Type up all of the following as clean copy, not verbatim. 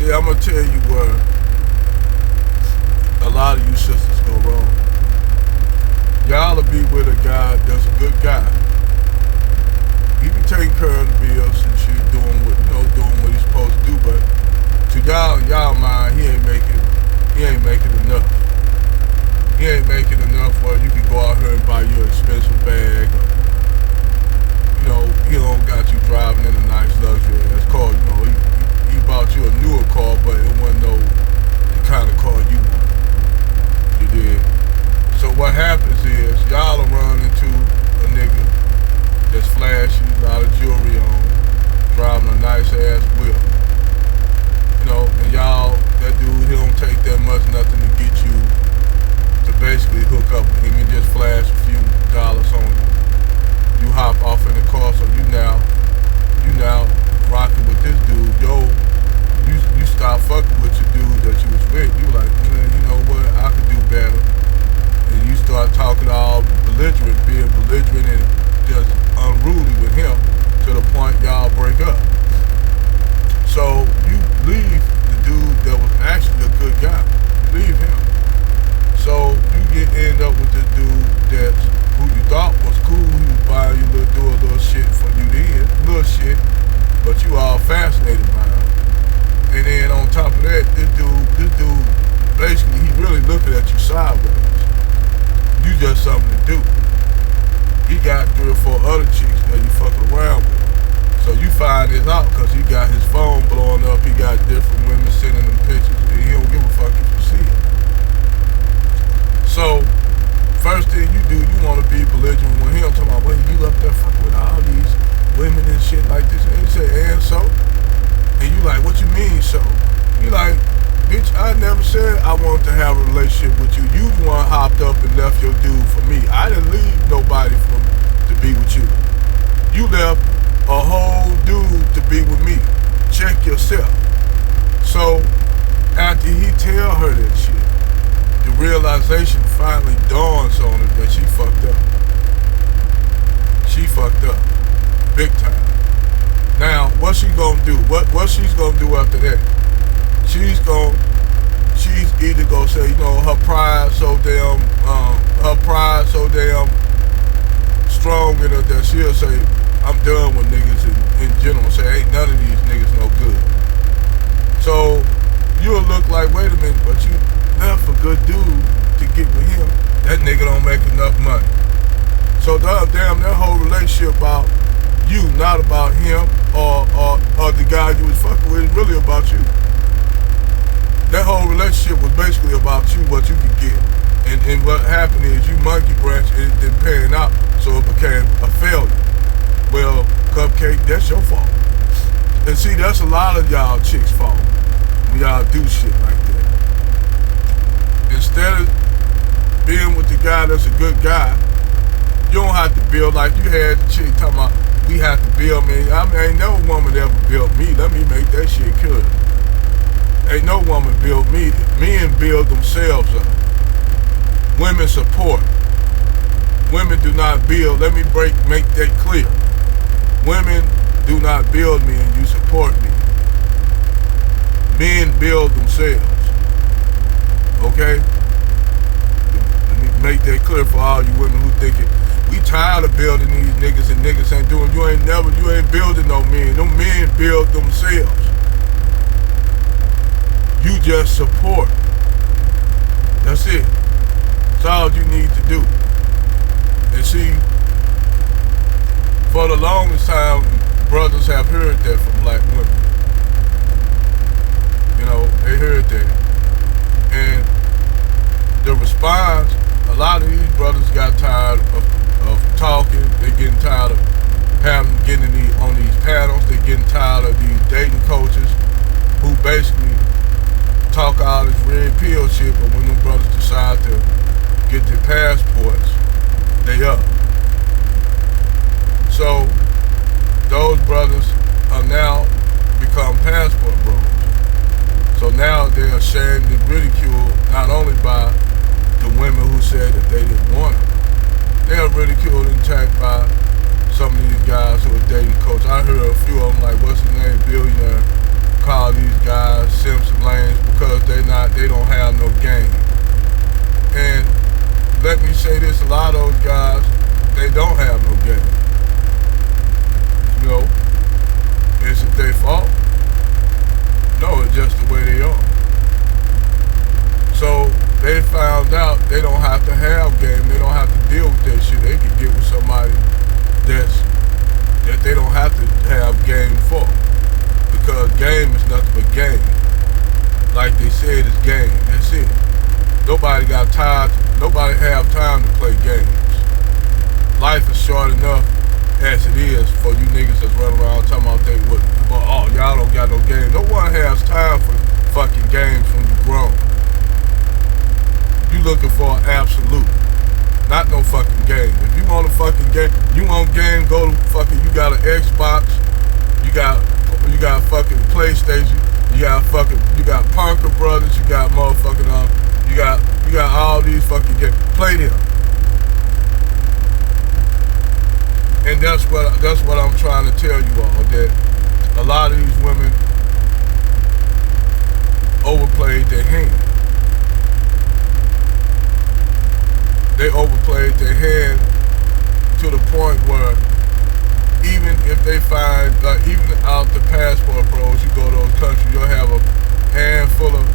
See, I'm gonna tell you where a lot of you sisters go wrong. Y'all will be with a guy that's a good guy. He be taking care of the bills and shit, doing what he's supposed to do, but to y'all mind, he ain't making enough. He ain't making enough where you can go out here and buy you an expensive bag, or, he don't got you driving in a nice luxury ass car. He bought you a newer car, but it wasn't the kind of car you want. You did. So what happens is y'all will run into a nigga that's flashy, a lot of jewelry on, driving a nice ass whip. And y'all, that dude, he don't take that much nothing to get you to basically hook up with him. He just flash a few dollars on you. You hop off in the car, so you now rocking with this dude. You stop fucking with your dude that you was with. You like, man, you know what, I could do better. And you start talking all being belligerent and just unruly with him to the point y'all break up. So you leave the dude that was actually a good guy. You leave him. So you end up with this dude who you thought was cool. He was buying you doing little shit for you then, little shit, but you all fascinated by him. And then on top of that, this dude, basically he really looking at you sideways. You just something to do. He got 3 or 4 other chicks that you fucking around with. So you find this out because he got his phone blowing up. He got different women sending him pictures, and he don't give a fuck if you see it. So first thing you do, you want to be belligerent with him, talking about, well, you up there fucking with all these women and shit like this. And he say, and so? And you like, what you mean so? You like, bitch, I never said I wanted to have a relationship with you. You the one hopped up and left your dude for me. I didn't leave nobody to be with you. You left a whole dude to be with me. Check yourself. So after he tell her that shit, the realization finally dawns on her that she fucked up. She fucked up. Big time. Now, what's she gonna do? What she's gonna do after that? She's either gonna say, her pride so damn strong in her that she'll say, I'm done with niggas in general. Say, ain't none of these niggas no good. So you'll look like, wait a minute, but you left a good dude to get with him. That nigga don't make enough money. So that whole relationship about you, not about him or the guy you was fucking with, is really about you. That whole relationship was basically about you, what you could get. And what happened is you monkey branched and it didn't pan out, so it became a failure. Well, Cupcake, that's your fault. And see, that's a lot of y'all chicks' fault when y'all do shit like that. Instead of being with the guy that's a good guy, you don't have to build like you had the chick talking about, we have to build me. I mean, ain't no woman ever built me. Let me make that shit clear. Ain't no woman built me. Men build themselves up. Women support. Women do not build. Let me make that clear. Women do not build me and you support me. Men build themselves. Okay? Let me make that clear for all you women who thinking, we tired of building these niggas and niggas ain't doing, you ain't building no men. Them men build themselves. You just support. That's it. That's all you need to do. And see, for the longest time, brothers have heard that from black women. They heard that. And the response, a lot of these brothers got tired of talking. They're getting tired of getting on these panels. They're getting tired of these dating coaches who basically talk all this red pill shit, but when them brothers decide to get their passports, they up. So those brothers are now become passport bros. So now they're ashamed and ridiculed not only by the women who said that they didn't want them. They are ridiculed and attacked by some of these guys who are dating coaches. I heard a few of them, like, what's his name, Billionaire, call these guys simps God, they don't have no game. And let me say this, a lot of those guys, they don't have no game. You know, is it their fault? No, it's just the way they are. So they found out they don't have to have game. They don't have to deal with that shit. They can get with somebody that they don't have to have game for. Because game is nothing but game. Like they said, it's game. That's it. Nobody got time. Nobody have time to play games. Life is short enough as it is for you niggas that's running around talking about oh, y'all don't got no game. No one has time for fucking games when you grown. You looking for an absolute, not no fucking game. If you want a fucking game, you want game, go to fucking, you got an Xbox, you got fucking PlayStation, you got Parker Brothers, you got motherfucking you got all these fucking games. Play them. And that's what I'm trying to tell you all, that a lot of these women overplayed their hand. They overplayed their hand to the point where even if they find, even out the passport bros, you go to those countries, you'll have a handful of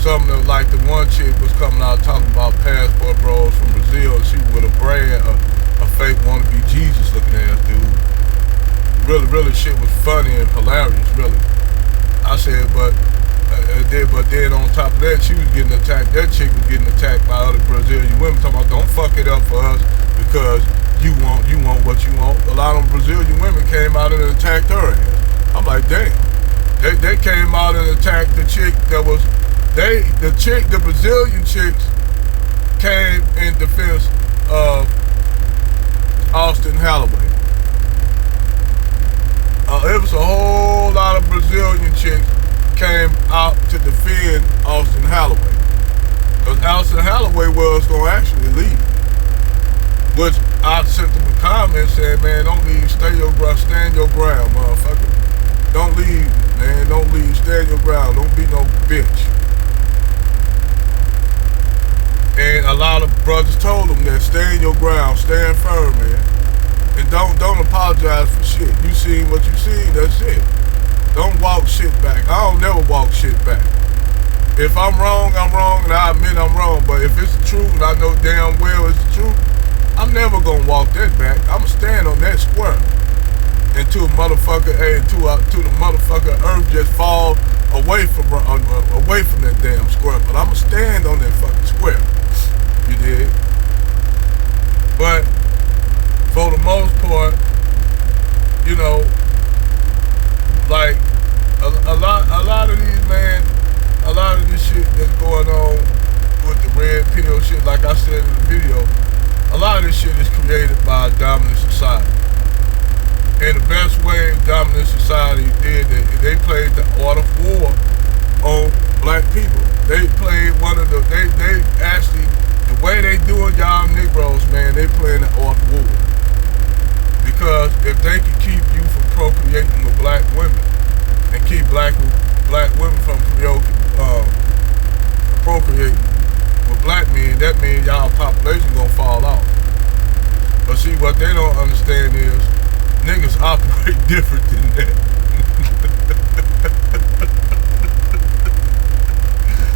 something like the one chick was coming out talking about passport bros from Brazil, and she with a brand, a fake wannabe Jesus looking ass dude. Really shit was funny and hilarious, really. I said, but then on top of that, she was getting attacked. That chick was getting attacked by other Brazilian women talking about, don't fuck it up for us because you want what you want. A lot of Brazilian women came out and attacked her ass. I'm like, damn. They came out and attacked the chick that was, the Brazilian chicks came in defense of Austin Holloway. It was a whole lot of Brazilian chicks came out to defend Austin Holloway. Because Austin Holloway was going to actually leave. Which I sent them a comment saying, man, don't leave, stand your ground, motherfucker. Don't leave, man, don't leave, stand your ground, don't be no bitch. And a lot of brothers told them that, stand your ground, stand firm, man. And don't apologize for shit. You seen what you seen, that's it. Don't walk shit back. I don't never walk shit back. If I'm wrong, and I admit I'm wrong. But if it's the truth, and I know damn well it's the truth, I'm never gonna walk that back. I'ma stand on that square until the motherfucker earth just fall away from that damn square. But I'ma stand on that fucking square. You dig? But for the most part, you know, like a lot of these, man, a lot of this shit that's going on with the red pill shit, like I said in the video, a lot of this shit is created by a dominant society. And the best way dominant society did it, they played the art of war on black people. They played they actually, the way they doing y'all Negroes, man, they playing the art of war. Because if they can keep you from procreating with black women and keep black women from procreating with black men, that means y'all population gonna fall off. But see, what they don't understand is niggas operate different than that.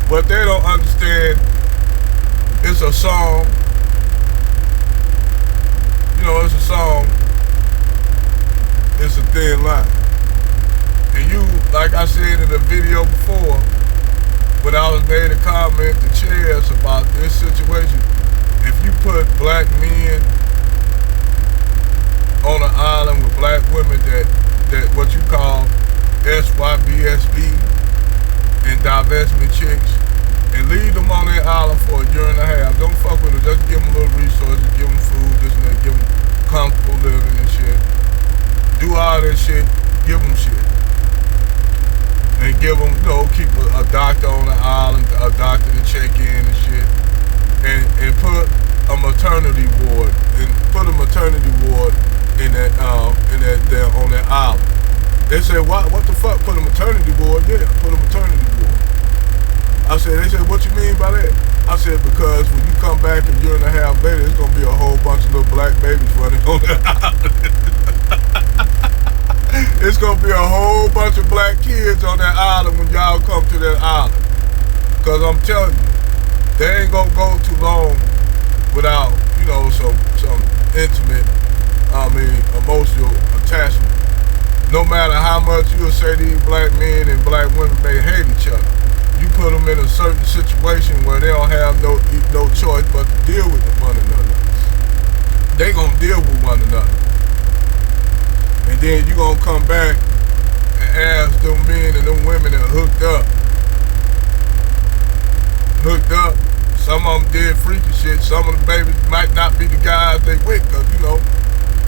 What they don't understand is a song. You know, it's a song. It's a thin line. And you, like I said in the video before, when I was made a comment to Chairs about this situation, if you put black men on an island with black women that what you call SYBSB and divestment chicks, and leave them on that island for a year and a half, don't fuck with them, just give them a little resources, give them food, this and that, give them comfortable living and shit. Do all that shit, give them shit. And give them, you know, keep a doctor on the island, a doctor to check in and shit. And put a maternity ward, in that on that island. They said, what the fuck, put a maternity ward? Yeah, put a maternity ward. I said, they said, what you mean by that? I said, because when you come back a year and a half later, it's gonna be a whole bunch of little black babies running on that island. It's gonna be a whole bunch of black kids on that island when y'all come to that island. Cause I'm telling you, they ain't gonna go too long without, you know, some intimate, emotional attachment. No matter how much you'll say these black men and black women may hate each other, you put them in a certain situation where they don't have no choice but to deal with one another. They gonna deal with one another. And then you gonna come back and ask them men and them women that hooked up. Some of them did freaky shit. Some of the babies might not be the guys they with, cause you know,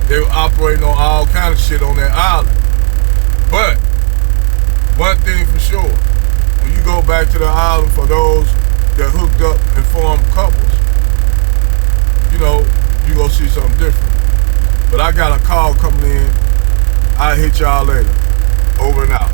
they were operating on all kind of shit on that island. But one thing for sure, when you go back to the island, for those that hooked up and formed couples, you know, you gonna see something different. But I got a call coming in. I'll hit y'all later. Over and out.